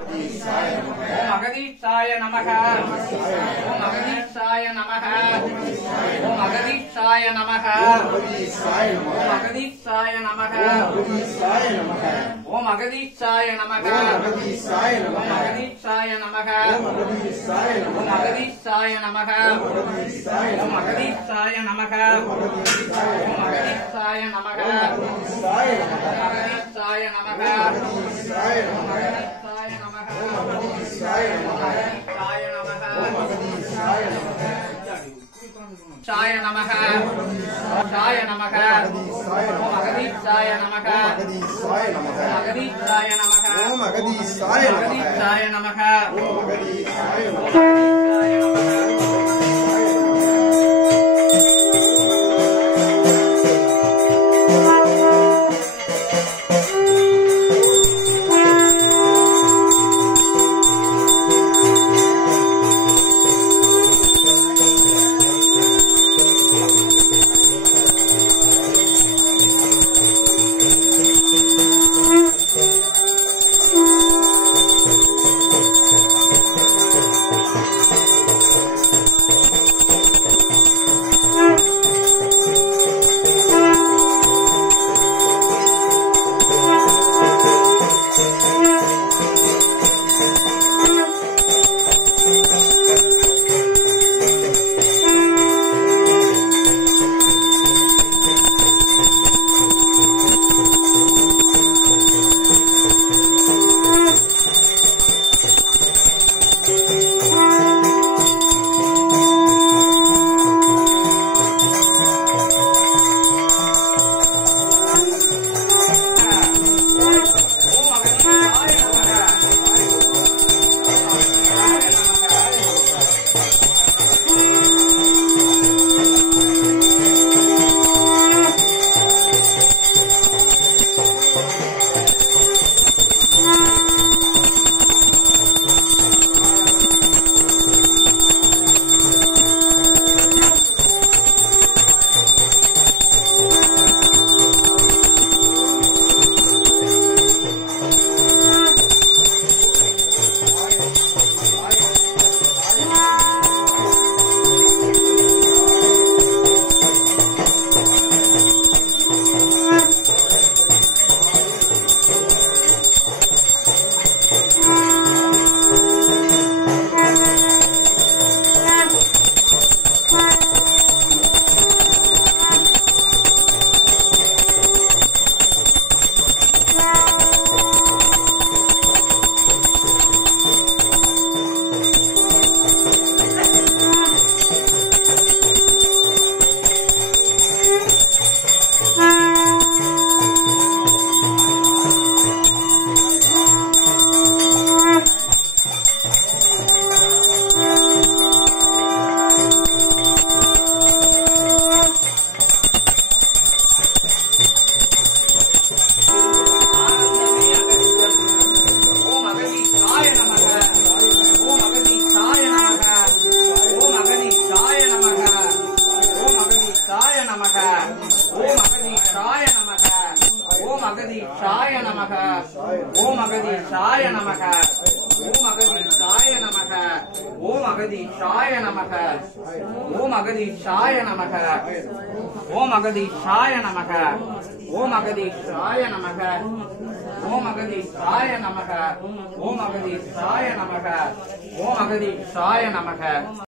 ஓம் அகதீஷாய நமக. ஓம் அகதீஷாய நமக. ஓம் அகதீஷாய நமக. ஓம் அகதீஷாய நமக. ஓம் அகதீஷாய நமக. ஓம் அகதீஷாய நமக. ஓம் அகதீஷாய நமக. ஓம் அகதீஷாய நமக. ஓம் அகதீஷாய நமக. அகதீஷாய நமக. அகதீஷாய நமக. சாய நமக. சாய நமக. ஓம் அகதீஷாய நமக. அகதீஷாய நமக. ஓம் அகதீஷாய நமக. அகதீஷாய நமக. அகதீஷாய நமக. ஓம் அகதீஷாய நமக. ஓம் அகதீஷாய நமக. ஓம் அகதீஷாய நமக. ஓம் அகதீஷாய நமக. ஓம் அகதீஷாய நமக. ஓம் அகதீஷாய நமக. ஓம் அகதீஷாய நமக. ஓம் அகதீஷாய நமக. ஓம் அகதீஷாய நமக.